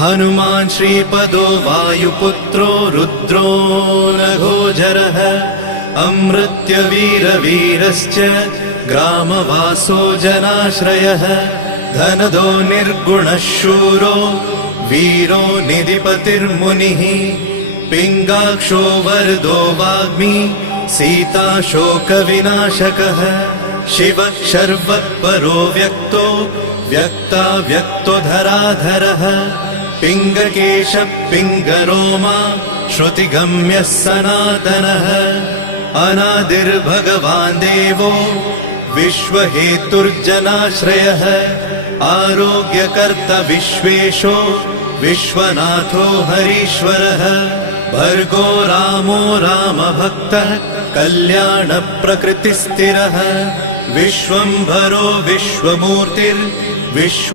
हनुमान् श्रीपदो वायुपुत्रो रुद्रो नघोजरः अमृत्यवीरवीरश्च ग्रामवासो जनाश्रयः धनदो निर्गुणः शूरो वीरो निधिपतिर्मुनिः पिङ्गाक्षो वरदो वाग्मी सीताशोकविनाशकः शिवः शर्वत्परो व्यक्तो व्यक्ताव्यक्तो धराधरः पिङ्गकेशः पिङ्गरोमा श्रुतिगम्यः सनातनः अनादिर्भगवान् देवो विश्वहेतुर्जनाश्रयः आरोग्यकर्ता विश्वेशो विश्वनाथो हरीश्वरः भर्गो रामो रामभक्तः कल्याणप्रकृतिस्थिरः विश्वम्भरो विश्वमूर्तिर्विश्व